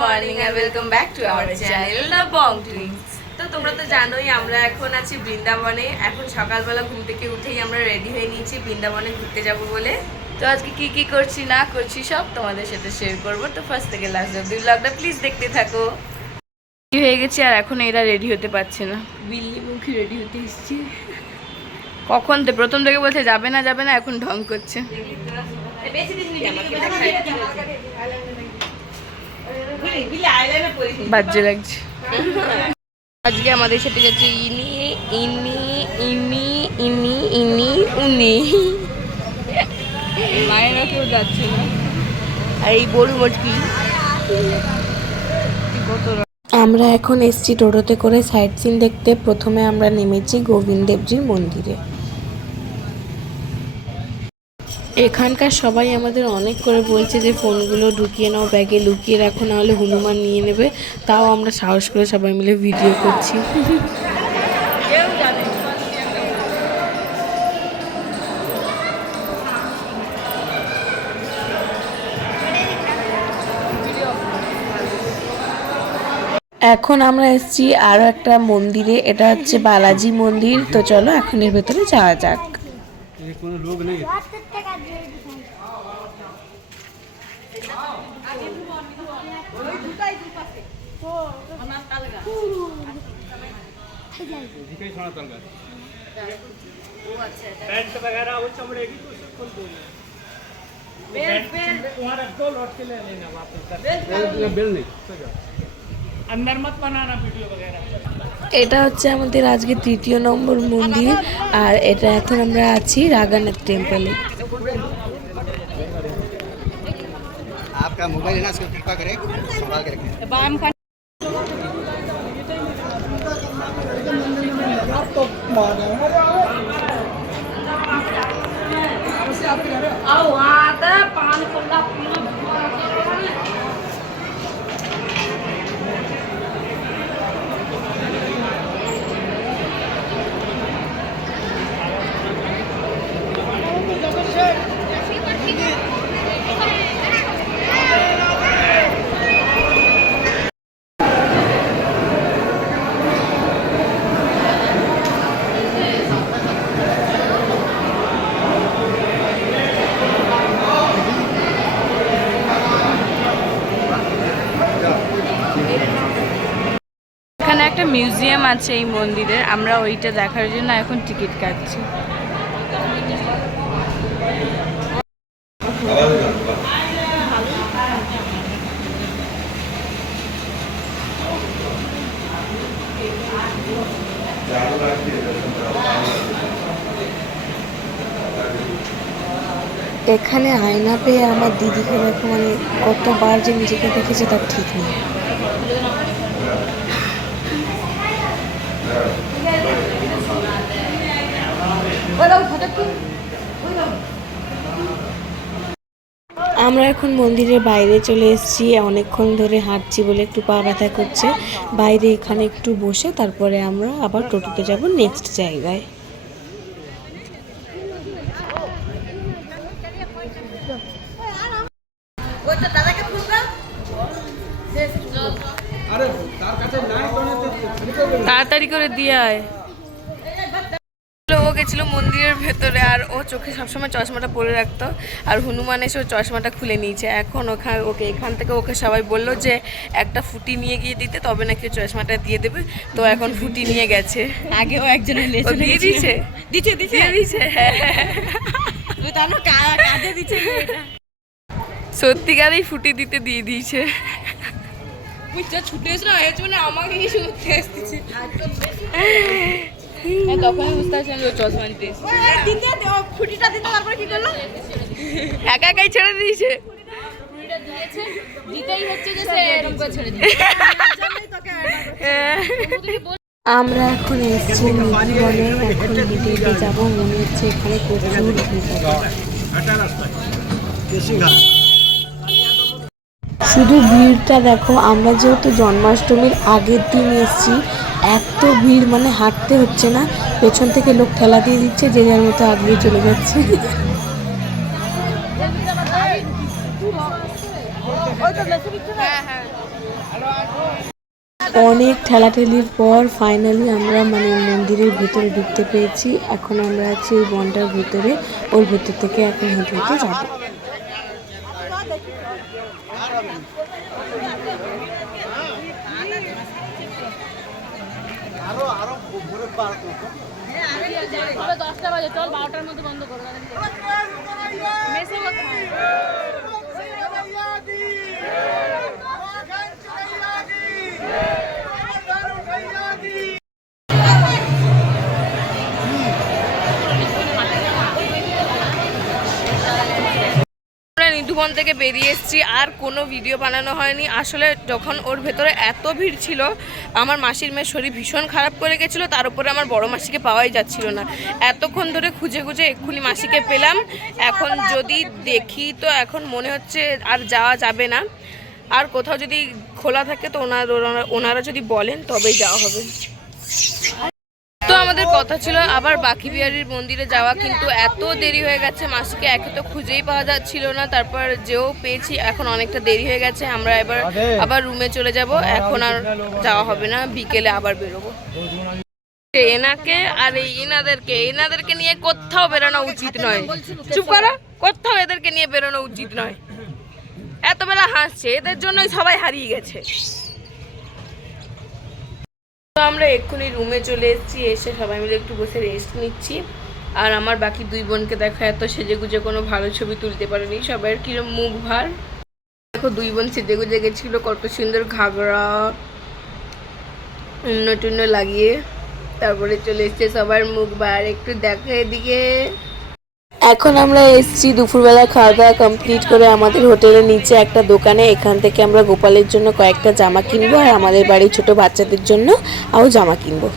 Morning and welcome back to our channel the Bong twins. তো তোমরা তো জানোই আমরা এখন আছি বৃন্দাবনে। এখন সকালবেলা ঘুম থেকে উঠেই আমরা রেডি হয়ে নিয়েছি বৃন্দাবনে ঘুরতে যাব বলে। তো আজকে কি কি করছি না করছি সব তোমাদের সাথে শেয়ার করবো। তো ফার্স্ট থেকে লাস্ট অবধি ব্লগটা প্লিজ দেখতে থাকো। রেডি হয়ে গেছি আর এখন এরা রেডি হতে পারছে না। বিল্লি মুখী রেডি হতে এসেছি। কখন প্রথম থেকে বলছে যাবে না যাবে না, এখন ঢং করছে। বাজে লাগছে। আজকে আমাদের সাথে যাচ্ছে ইনি ইনি ইনি ইনি ইনি উনি, মায়েরা কেউ যাচ্ছে না। আর এই বড় মটকি। আমরা এখন এসছি টোটোতে করে সাইট সিন দেখতে। প্রথমে আমরা নেমেছি গোবিন্দ দেবজির মন্দিরে। এখানকার সবাই আমাদের অনেক করে বলছে যে ফোনগুলো ঢুকিয়ে নাও, ব্যাগে লুকিয়ে রাখো, নাহলে হনুমান নিয়ে নেবে। তাও আমরা সাহস করে সবাই মিলে ভিডিও করছি। এখন আমরা এসেছি আরও একটা মন্দিরে, এটা হচ্ছে বালাজি মন্দির। তো চলো এখন এর ভেতরে যাওয়া যাক। এটা হচ্ছে আমাদের আজকে 3য় নম্বর মন্দির। আর এটা এখন আমরা আছি রাগানাথ টেম্পলে। आपका मोबाइल है ना, इसको कृपा करें संभाल के रखें। এখানে একটা মিউজিয়াম আছে এই মন্দিরের, আমরা ওইটা দেখার জন্য এখন টিকিট কাটছি। এখানে আয়না পেয়ে আমার দিদিকে দেখো, মানে কতবার যে নিজেকে দেখেছে তার ঠিক নেই। আমরা এখন মন্দিরের বাইরে চলে এসেছি। অনেকক্ষণ ধরে হাঁটছি বলে একটু পা ব্যথা করছে। বাইরে এখানে একটু বসে তারপরে আমরা আবার টোটোতে যাব নেক্সট জায়গায়। তাড়াতাড়ি করে দিয়ে আয়। ও গেছিল মন্দিরের ভেতরে, আর ও চোখে সবসময় চশমাটা পরে রাখতো, আর হনুমান এসে ও চশমাটা খুলে নিয়েছে। এখন ওকে এখান থেকে ওকে সবাই বললো যে একটা ফুটি নিয়ে গিয়ে দিতে, তবে নাকি চশমাটা দিয়ে দেবে। তো এখন ফুটি নিয়ে গেছে। আগেও একজনের দিয়ে দিয়েছে, সত্যিকারেই ফুটি দিতে দিয়ে দিয়েছে। ছুটে এসে আমাকে কিছু করতে আসতেছে। তখনই বুঝতে পারছিলাম যে চশমা নিতে ফুটিটা দিতে, তারপরে কি করলো একা একাই ছেড়ে দিয়েছে। আমরা এখন এসেছি মিলবনে, এখন হেঁটে হেঁটে যাবো। মনে হচ্ছে এখানে প্রচুর শুধু ভিড়টা দেখো। আমরা যেহেতু জন্মাষ্টমীর আগের দিন এসেছি, এত ভিড়, মানে হাঁটতে হচ্ছে না, পেছন থেকে লোক ঠেলা দিয়ে দিচ্ছে, যে যার মতো আগিয়ে চলে যাচ্ছে। অনেক ঠেলাঠেলির পর ফাইনালি আমরা মানে মন্দিরের ভিতরে ঢুকতে পেরেছি। এখন আমরা আছি এই বনটার ভিতরে, ওর ভিতর থেকে এখন হেঁটে হেঁটে যাবো। আমরা নিধুবন থেকে বেরিয়ে এসেছি, আর কোনো ভিডিও বানানো হয়নি। আসলে যখন ওর ভেতরে এত ভিড় ছিল, আমার মাসির মেয়ের শরীর ভীষণ খারাপ করে গেছিলো, তার উপরে আমার বড় মাসিকে পাওয়াই যাচ্ছিল না। এতক্ষণ ধরে খুঁজে খুঁজে এক্ষুনি মাসিকে পেলাম। এখন যদি দেখি তো এখন মনে হচ্ছে আর যাওয়া যাবে না। আর কোথাও যদি খোলা থাকে তো ওনারা যদি বলেন তবেই যাওয়া হবে। তো আমাদের কথা ছিল আবার বাকি বিহারীর মন্দিরে যাওয়া, কিন্তু এত দেরি হয়ে গেছে, মাসিকে একে তো খুঁজেই পাওয়া যাচ্ছিল না, তারপর যেও পেয়েছি এখন অনেকটা দেরি হয়ে গেছে। আমরা এবার আবার রুমে চলে যাব, এখন আর যাওয়া হবে না, বিকেলে আবার বেরোবো। এনাকে আর এনাদেরকে নিয়ে কোথাও বেরোনো উচিত নয়। চুপ করো, কোথাও এদেরকে নিয়ে বেরোনো উচিত নয়। এত বেলা হাসছে, এদের জন্যই সবাই হারিয়ে গেছে। তো আমরা এক্ষুনি রুমে চলে এসেছি, এসে সবাই মিলে একটু বসে রেস্ট নিচ্ছি। আর আমার বাকি দুই বোনকে দেখা, এত সেজেগুজে কোনো ভালো ছবি তুলতে পারেনি, সবাইয়ের কিরম মুখ ভার। দেখো দুই বোন সেজেগুজে গেছিল, কত সুন্দর ঘাগরা টুন্ন লাগিয়ে, তারপরে চলে এসছে সবার মুখ ভার। একটু দেখো এদিকে। এখন আমরা এসেছি দুপুরবেলা খাওয়া দাওয়া কমপ্লিট করে আমাদের হোটেলের নিচে একটা দোকানে। এখান থেকে আমরা গোপালের জন্য কয়েকটা জামা কিনবো, আর আমাদের বাড়ির ছোট বাচ্চাদের জন্য আরও জামা কিনবো।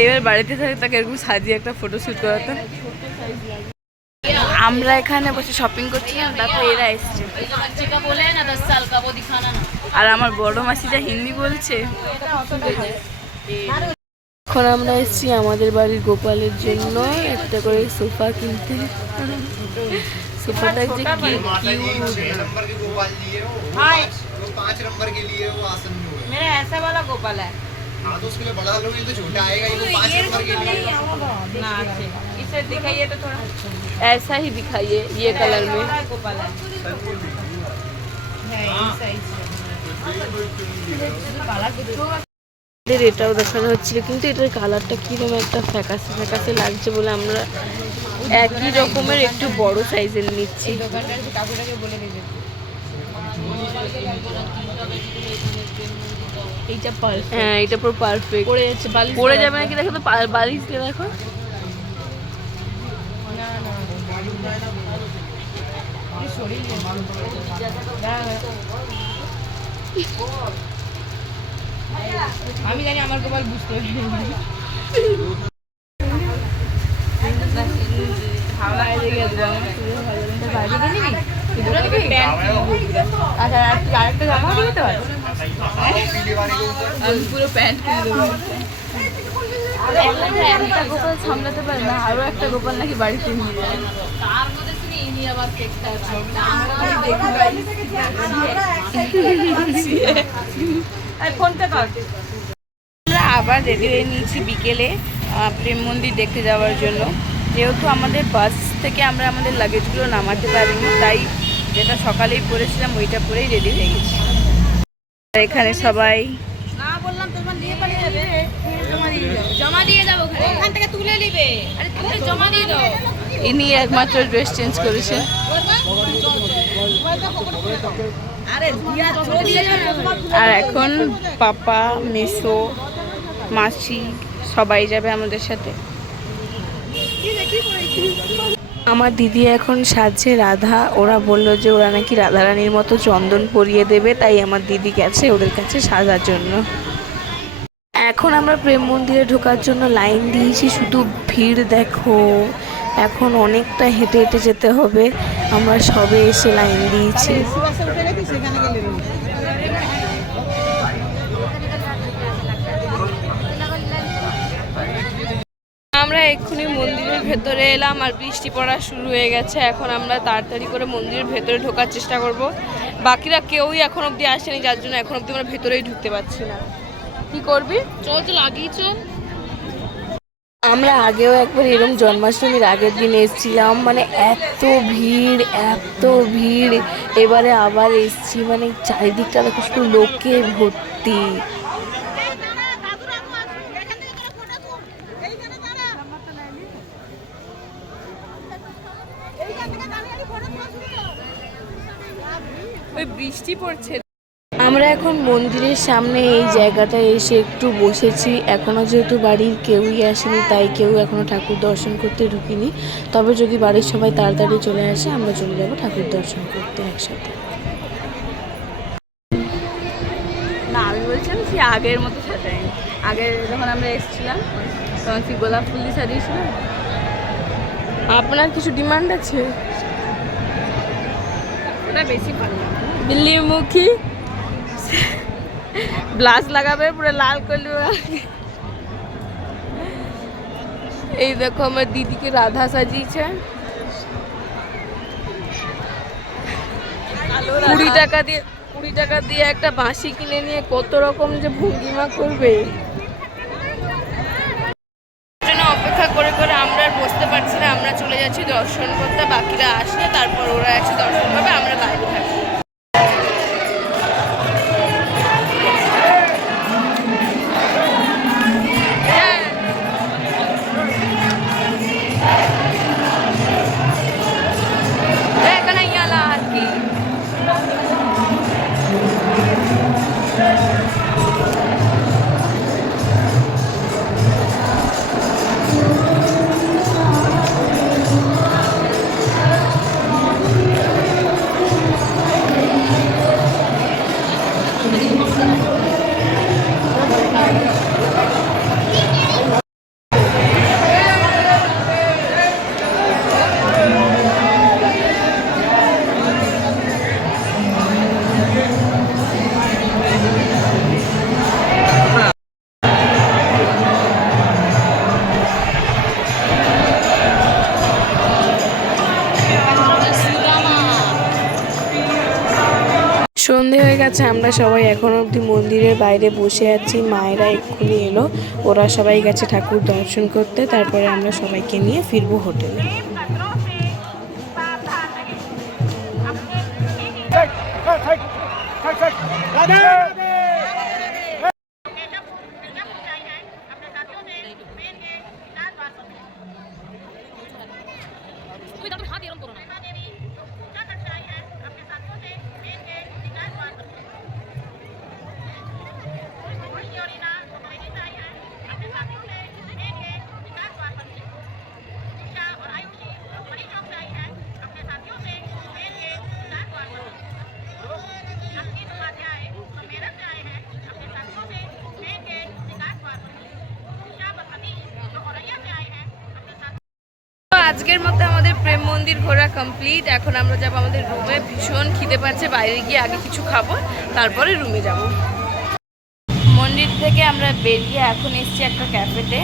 এবার বাড়িতে থাকে তাকে এরকম সাজিয়ে একটা ফটোশুট করাতো। আমরা এখানে বসে শপিং করছিলাম, তারপর এরা এসছে। আর আমার বড় মাসি যা হিন্দি বলছে। এখন আমরা এসেছি আমাদের বাড়ির গোপালের জন্য একটা করে সোফা কিনতে। সোফাটা যে কি मेरा ऐसा वाला गोपाल है। हाँ तो उसके लिए बड़ा लोगे तो छोटा आएगा, ये 5 नंबर के लिए ना इसे दिखाइए तो थोड़ा ऐसा ही दिखाइए, ये कलर में गोपाल है। এটাও দেখানো হচ্ছিল, কিন্তু এটার কালারটা কিরকম একটা ফ্যাকাসে ফ্যাকাসে লাগছে বলে আমরা একই রকমের একটু বড় সাইজের নিচ্ছি। হ্যাঁ এটা পুরো পারফেক্ট। পড়ে যাবে নাকি দেখো তো, বালিশ দিয়ে দেখো। আমি জানি আমার গোপাল বুঝতে আরেকটা জামা দিতে পারো, পুরো প্যান্ট কিনে দেবো। একটা গোপাল সামলাতে পারে না, আরো একটা গোপাল নাকি বাড়িতে নিয়ে যায়। আমরা আবার রেডি হয়ে নিয়েছি বিকেলে প্রেম মন্দির দেখতে যাওয়ার জন্য। যেহেতু আমাদের বাস থেকে আমরা আমাদের লাগেজগুলো নামাতে পারিনি, তাই যেটা সকালেই পরেছিলাম ওইটা পরেই রেডি হয়ে গেছি। এখানে সবাই ইনি একমাত্র ড্রেস চেঞ্জ করেছে। আর এখন পাপা, মেসো, মাসি সবাই যাবে আমাদের সাথে। আমার দিদি এখন সাজছে রাধা। ওরা বললো যে ওরা নাকি রাধারানীর মতো চন্দন পরিয়ে দেবে, তাই আমার দিদি গেছে ওদের কাছে সাজার জন্য। এখন আমরা প্রেম মন্দিরে ঢোকার জন্য লাইন দিয়েছি, শুধু ভিড় দেখো। এখন অনেকটা হেঁটে হেঁটে যেতে হবে, আমরা সবে এসে লাইন দিয়েছি। আমরা এক্ষুনি মন্দিরের ভেতরে এলাম আর বৃষ্টি পড়া শুরু হয়ে গেছে। এখন আমরা তাড়াতাড়ি করে মন্দিরের ভেতরে ঢোকার চেষ্টা করব। বাকিরা কেউই এখন অবধি আসেনি, যার জন্য এখন অবধি আমরা ভেতরেই ঢুকতে পারছি না। কি করবি? চল চল আগেই চল। আমরা আগেও একবার এরকম জন্মাষ্টমীর আগের দিন এসেছিলাম, মানে এত ভিড়। এবারে আবার এসেছি, মানে চারিদিকটা দেখো শুধু লোকে ভর্তি। ওই বৃষ্টি পড়ছে। আমরা এখন মন্দিরের সামনে এই জায়গাটায় এসে একটু বসেছি। এখনও যেহেতু বাড়ির কেউই আসেনি, তাই কেউ এখনও ঠাকুর দর্শন করতে ঢুকিনি। তবে যদি বাড়ির সবাই তাড়াতাড়ি চলে আসে, আমরা চলে যাব ঠাকুর দর্শন করতে একসাথে। না, আমি বলছিলাম সে আগের মতো সাজাই। আগে যখন আমরা এসেছিলাম তখন কি গোলাপ ফুল দিয়ে সাজিয়েছিলাম। আপনার কিছু ডিমান্ড আছে? ওটা বেশি ভালো। বিল্লির মুখী ব্লাশ লাগাবে, পুরো লাল করলে। এই দেখো আমার দিদিকে রাধা সাজিয়েছে। 20 টাকা দিয়ে একটা বাঁশি কিনে নিয়ে কত রকম যে ভঙ্গিমা করবে। অপেক্ষা করে করে আমরা আর বসতে পারছি না, আমরা চলে যাচ্ছি দর্শন করতে। বাকিরা আসলে তারপর ওরা এসে দর্শন করবে, আমরা বাইরে থাকবো। সন্ধে হয়ে গেছে, আমরা সবাই এখন অবধি মন্দিরের বাইরে বসে আছি। মায়েরা এক্ষুনি এলো, ওরা সবাই গেছে ঠাকুর দর্শন করতে। তারপরে আমরা সবাইকে নিয়ে ফিরবো হোটেলে। আজকের মতো আমাদের প্রেম মন্দির ঘোরা কমপ্লিট। এখন আমরা যাবো আমাদের রুমে। ভীষণ খিদে পাচ্ছে, বাইরে গিয়ে আগে কিছু খাবো, তারপরে রুমে যাব। মন্দির থেকে আমরা বেরিয়ে এখন এসেছি একটা ক্যাফেতে।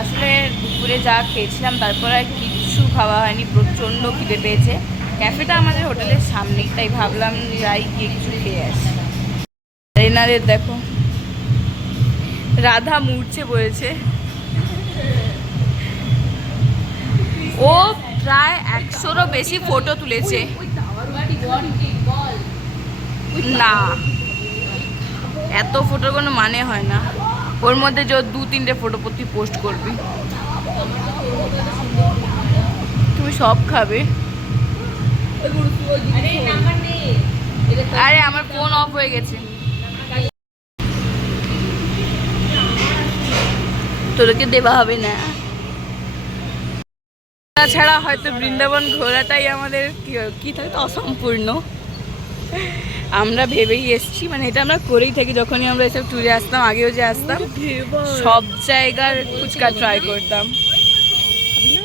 আসলে দুপুরে যা খেয়েছিলাম তারপর আর কিচ্ছু খাওয়া হয়নি, প্রচণ্ড খিদে পেয়েছে। ক্যাফেটা আমাদের হোটেলের সামনেই, তাই ভাবলাম যাই গিয়ে কিছু খেয়ে আসি। এনাদের দেখো, রাধা মূর্ছে বলেছে। ও প্রায় 100-রও বেশি ফটো তুলেছে। না, এত ফটোর কোনো মানে হয় না। ওর মধ্যে যে 2-3টে ফটো প্রতি পোস্ট করবি। তুমি সব খাবে? আরে আমার ফোন অফ হয়ে গেছে। তোদেরকে দেওয়া হবে না। তাছাড়া হয়তো বৃন্দাবন ঘোরাটাই আমাদের কি থাকে অসম্পূর্ণ। আমরা ভেবেই এসছি, মানে এটা আমরা করেই থাকি যখনই আমরা এসব ট্যুরে আসতাম। আগেও যে আসতাম সব জায়গার ফুচকা ট্রাই করতাম।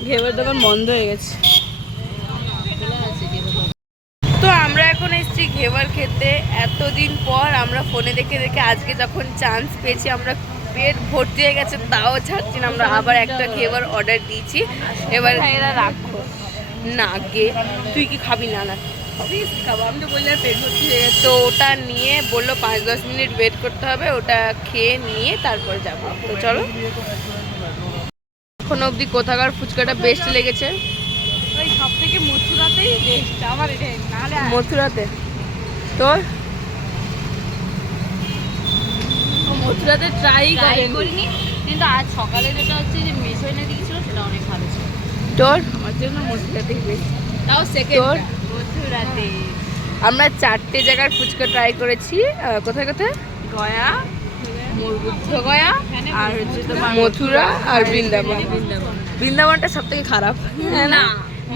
ঘেবার দোকান বন্ধ হয়ে গেছে। তো আমরা এখন এসেছি ঘেবার খেতে। এতদিন পর আমরা ফোনে দেখে দেখে আজকে যখন চান্স পেয়েছি আমরা পেট ভর্তি হয়ে গেছে তাও ছাড়ছি না আমরা, আবার একটা খেয়ে এবার অর্ডার দিয়েছি। এবার এরা রাখো না গে, তুই কি খাবি? না না খাবো, আমি তো বললাম পেট ভর্তি হয়ে গেছে। তো ওটা নিয়ে বললো 5-10 মিনিট ওয়েট করতে হবে, ওটা খেয়ে নিয়ে তারপর যাবো। তো চলো। এখনো অবধি কোথাকার ফুচকাটা বেস্ট লেগেছে? ওই সব থেকে মথুরাতেই বেস্ট আমার এটাই, নাহলে মথুরাতে। তোর? মথুরাতে ট্রাই করিনি, কিন্তু আজ সকালে যেটা হচ্ছে যে মেশো এনে দিয়েছিল সেটা অনেক ভালো ছিল। তোর? আমার জন্য মথুরাতেই বেস্ট, তাও তোর? সেকেন্ড মথুরাতে। আমরা 4টে জায়গার ফুচকা ট্রাই করেছি। কোথায় কোথায়? গয়া, বুদ্ধ গয়া, আর হচ্ছে তোমার মথুরা আর বৃন্দাবন। বৃন্দাবনটা সব থেকে খারাপ। না,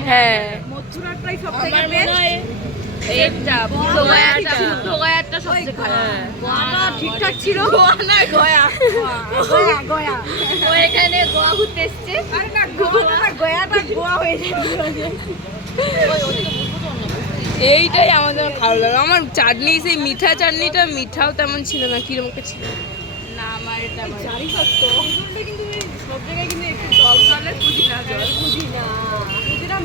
হ্যাঁ মথুরাটাই সব থেকে আমার মনে বেস্ট। হয় এইটা বুদ্ধ গয়াটা সবচেয়ে খারাপ। গোয়াটা ঠিকঠাক ছিল, গোয়া না গয়া, গয়া গয়া। ও এখানে গোয়া ঘুরতে এসেছে। আরে না, গোয়াটা না, গয়াটা গোয়া হয়ে যাবে। এইটাই আমাদের ভালো লাগে। আমার চাটনি, সেই মিঠা চাটনিটা মিঠাও তেমন ছিল না, কিরকম ছিল না, আমার এটা জানি সত্য, কিন্তু সব জায়গায় কিন্তু একটু জল জলে পুদিনা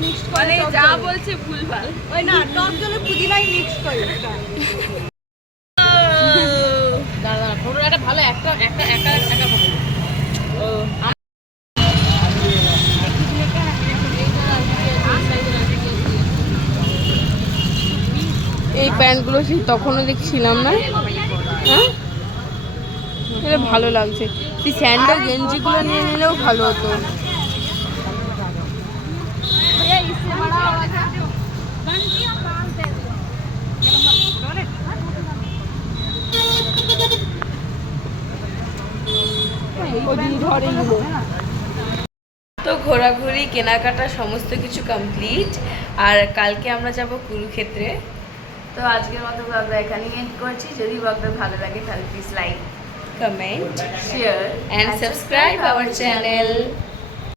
মিক্সড করে, মানে যা বলছে ভুলভাল। ওই না, টক জলে পুদিনাই মিক্স করে। দাঁড়া ফটোটা ভালো, একটা একটা একটা একটা ফটো। এই প্যান্টগুলো সেই তখনও দেখছিলাম না, হ্যাঁ এটা ভালো লাগছে। তুই স্যান্ডেল গেঞ্জিগুলো নিয়ে নিলেও ভালো হতো। তো ঘোরাঘুরি কেনাকাটা সমস্ত কিছু কমপ্লিট, আর কালকে আমরা যাব কুরুক্ষেত্রে। তো আজকের মতো ব্লগটা এখানেই এন্ড করছি। যদি ব্লগটা ভালো লাগে তাহলে please like, comment, share and subscribe our channel.